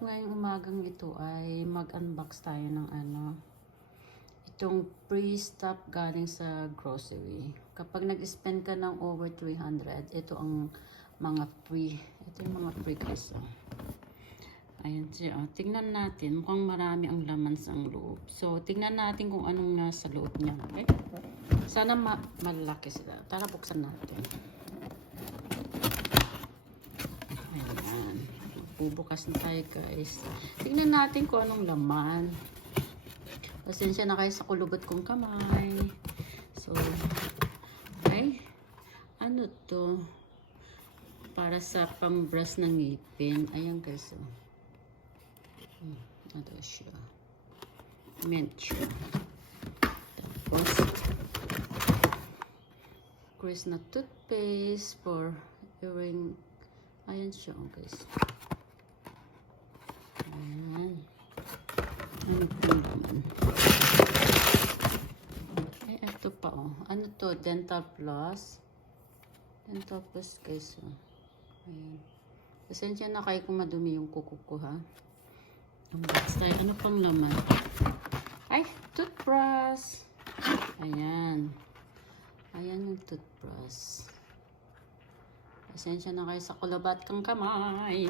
ngayong umagang ito ay mag-unbox tayo ng itong pre-stop galing sa grocery. Kapag nag-spend ka ng over 300, ito ang mga pre. Ito yung mga pre guys. Ayan siya. Tingnan natin. Mukhang marami ang laman sa loob. So, tingnan natin kung anong nasa loob niya. Okay? Sana malaki sila. Tara, buksan natin. Ayan. Bubukas na tayo guys. Tingnan natin kung anong laman. Pasensya na kayo sa kulubot kong kamay. So, okay. Ano to? Para sa pambrush ng ngipin. Ayan guys. Ito siya. Mint siya. Tapos, Chris na toothpaste for earring. Ayan siya guys. Ayan. Ano po naman? Ay, ito pa Ano to? Dental Plus. Dental Plus guys. Ayan. Pasensya na kayo kung madumi yung kuko ko ha. Unbox tayo. Ano pang laman? Ay, toothbrush. Ayan. Ayan yung toothbrush. Pasensya na kayo sa kulabat kang kamay.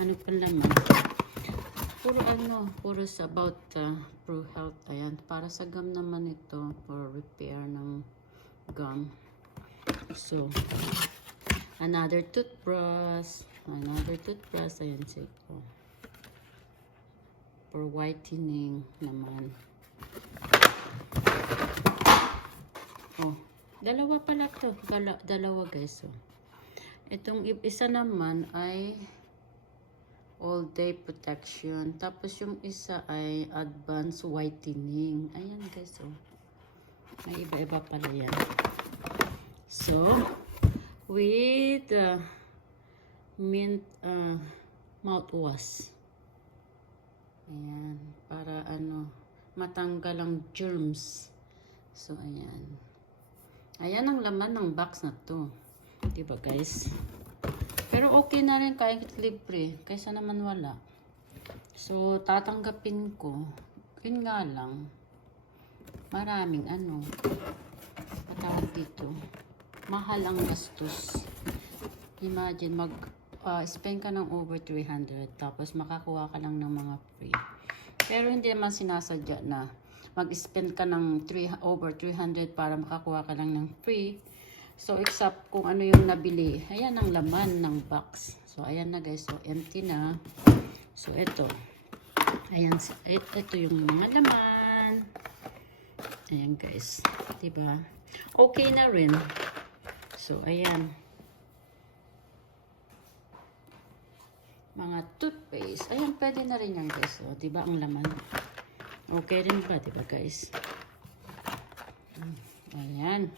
Ano pang laman? Puro sa about pro health. Ayan, para sa gum naman ito, for repair ng gum. So, another toothbrush. Ayan siya ito. For whitening naman. Dalawa pala to. Dalawa guys. Itong isa naman ay all day protection. Tapos yung isa ay advanced whitening. Ayan guys. May iba-iba pala yan. So, with mint mouthwash. Ayan, para matanggal ang germs. So, ayan. Ayan ang laman ng box na to. Diba guys? Pero okay na rin kahit libre. Kaysa naman wala. So, tatanggapin ko. Yun nga lang. Maraming matawag dito. Mahal ang gastos. Imagine, spend ka ng over 300 tapos makakuha ka lang ng mga free. Pero hindi naman sinasadya na mag-spend ka ng over 300 para makakuha ka lang ng free. So, except kung ano yung nabili. Ayan ang laman ng box. So, ayan na guys. So, empty na. So, ito. Ayan. Ito yung mga laman. Ayan guys. Diba? Okay na rin. So, ayan. Mga toothpaste. Ayan, pwede na rin yan guys. O, diba ang laman? Okay rin ba? Diba guys? Ayan.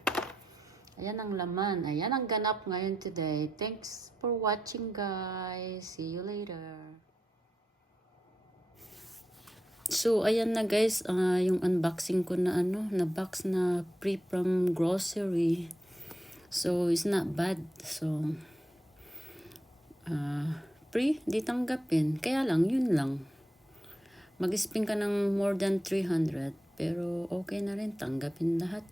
Ayan ang laman. Ayan ang ganap ngayon today. Thanks for watching guys. See you later. So, ayan na guys. Yung unboxing ko na na box na free from grocery. So, it's not bad. So, free, di tanggapin. Kaya lang, yun lang. Mag-spend ka ng more than 300. Pero okay na rin, tanggapin lahat.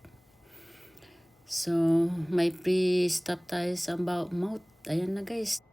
So, may free stop tayo sa mouth. Ayan na guys.